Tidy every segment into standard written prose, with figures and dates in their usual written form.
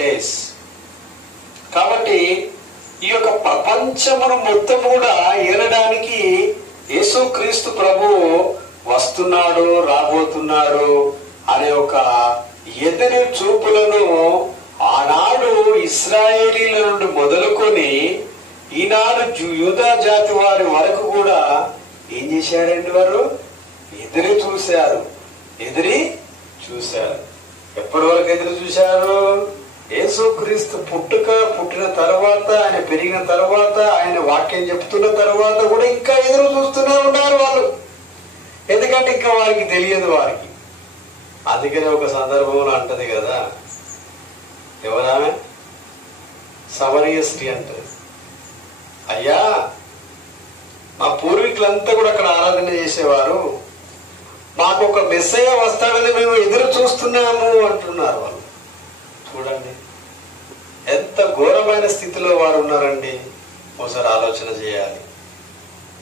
Days. కాబట్టి ఈ యొక్క ప్రపంచమును మొత్తం కూడా ఏలడానికి యేసుక్రీస్తు ప్రభువు వస్తున్నాడు, రాబోతున్నాడు అనే ఒక ఎదురు చూపులను ఆనాడు ఇశ్రాయేలీల నుండి మొదలుకొని ఈనాడు యూదా జాతి వారి వరకు కూడా ఏం చేశారండి? వారు ఎదురు చూశారు. ఎప్పటి వరకు ఎదురు చూశారు? యేసుక్రీస్తు పుట్టిన తర్వాత, ఆయన పెరిగిన తర్వాత, ఆయన వాక్యం చెప్తున్న తర్వాత కూడా ఇంకా ఎదురు చూస్తూనే ఉన్నారు వాళ్ళు. ఎందుకంటే ఇంకా వారికి తెలియదు వారికి. అందుకనే ఒక సందర్భంలో అంటది కదా, ఎవరామె? సమరయ స్త్రీ అంటది, అయ్యా మా పూర్వీకులంతా కూడా అక్కడ ఆరాధన చేసేవారు, మాకు ఒక మెస్సయ్య వస్తాడని మేము ఎదురు చూస్తున్నాము అంటున్నారు వాళ్ళు. చూడండి ఎంత ఘోరమైన స్థితిలో వారు ఉన్నారండి. ఒకసారి ఆలోచన చేయాలి.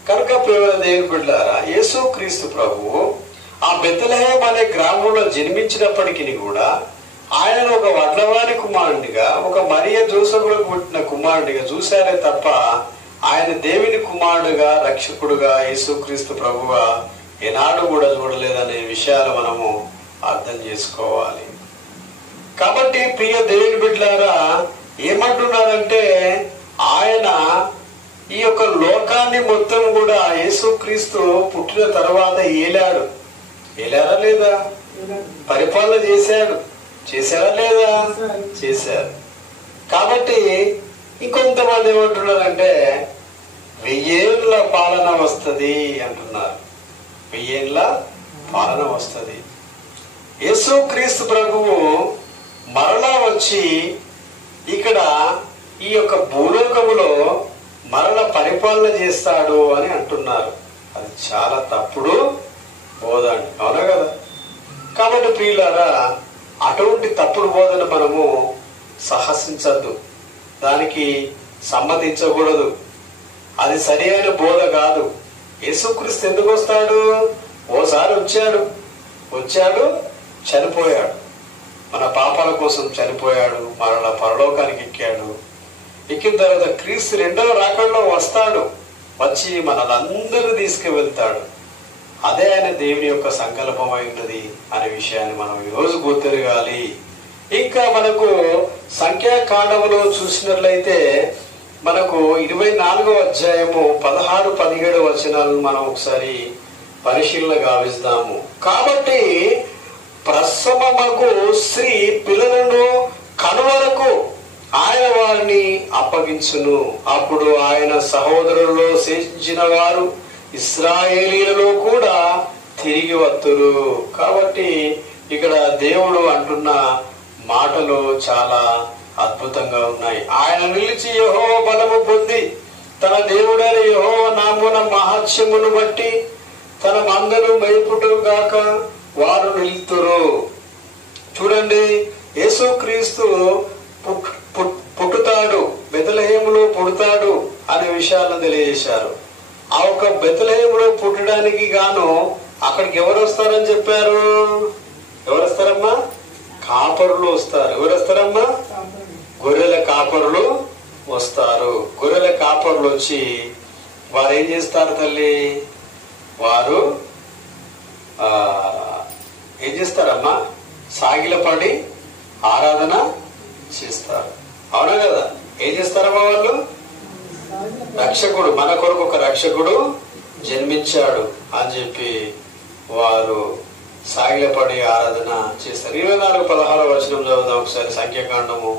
కనుక ప్రియమైన దేవుని బిడ్డలారా, యేసుక్రీస్తు ప్రభువు ఆ బెత్లెహేము అనే గ్రామంలో జన్మించినప్పటికీ కూడా ఆయనను ఒక వడ్లవారి కుమారుడిగా, ఒక మరియ జోసెఫులకు పుట్టిన కుమారుడిగా చూశారే తప్ప ఆయన దేవుని కుమారుడుగా, రక్షకుడుగా, యేసుక్రీస్తు ప్రభుగా ఏనాడు కూడా చూడలేదనే విషయాలు మనము అర్థం చేసుకోవాలి. కాబట్టి ప్రియ దేవుని బిడ్డలారా, ఏమంటున్నారంటే ఆయన ఈ యొక్క లోకాన్ని మొత్తం కూడా యేసుక్రీస్తు పుట్టిన తర్వాత ఏలారా లేదా? పరిపాలన చేశారా లేదా? చేశారు. కాబట్టి ఇంకొంతమంది ఏమంటున్నారంటే 1000 ఏళ్ల పాలన వస్తుంది అంటున్నారు. 1000 ఏళ్ల పాలన వస్తుంది. యేసుక్రీస్తు ప్రభువు మరలా వచ్చి ఇక్కడ ఈ యొక్క భూలోకములో మరల పరిపాలన చేస్తాడు అని అంటున్నారు. అది చాలా తప్పుడు బోధ అండి, అవునా కదా? కాబట్టి ప్రియులారా, అటువంటి తప్పుడు బోధన మనము సాహసించద్దు, దానికి సమ్మతించకూడదు. అది సరైన బోధ కాదు. యేసుక్రీస్తు ఎందుకు వస్తాడు? ఓసారి వచ్చాడు, చనిపోయాడు, మన పాపాల కోసం చనిపోయాడు, మరలా పరలోకానికి ఎక్కిన తర్వాత క్రీస్తు రెండవ రాకడలో వస్తాడు, వచ్చి మనలందరూ తీసుకువెళ్తాడు. అదే ఆయన దేవుని యొక్క సంకల్పమైనది అనే విషయాన్ని మనం ఈరోజు గుర్తెరగాలి. ఇంకా మనకు సంఖ్యాకాండములో చూసినట్లయితే మనకు 24వ అధ్యాయము 16-17 వచనాలను మనం ఒకసారి పరిశీలన గావిస్తాము. కాబట్టి ప్రసవముకు స్త్రీ పిల్లలను కనువరకు ఆయన వారిని అప్పగించును. అప్పుడు ఆయన సహోదరులలో శేషించిన వారు ఇశ్రాయేలీలలో కూడా తిరిగి వత్తురు. కాబట్టి ఇక్కడ దేవుడు అంటున్న మాటలు చాలా అద్భుతంగా ఉన్నాయి. ఆయన నిలిచి యెహోవా బలము పొంది తన దేవుడైన యెహోవా నామమున మహాత్మ్యమును బట్టి తన మందను మేపుట గాక వారు నిలుతురు. చూడండి, యేసుక్రీస్తు పుట్టుతాడు, బెత్లెహేములో పుడతాడు అనే విషయాలను తెలియజేశారు. ఆ ఒక బెత్లెహేములో పుట్టడానికి గాను అక్కడికి ఎవరు వస్తారని చెప్పారు? ఎవరు వస్తారమ్మా? కాపరులు వస్తారు. ఎవరు వస్తారమ్మా? గొర్రెల కాపరులు వస్తారు. గొర్రెల కాపరులు వచ్చి వారు ఏం చేస్తారు తల్లి? వారు ఏం చేస్తారమ్మా? సాగిలపడి ఆరాధన చేస్తారు. అవునా కదా? ఏం చేస్తారమ్మా వాళ్ళు? రక్షకుడు, మన కొరకు ఒక రక్షకుడు జన్మించాడు అని చెప్పి వారు సాగిలపడి ఆరాధన చేస్తారు. 24-16 వచనం చదువుదాం ఒకసారి. సంఖ్యాకాండము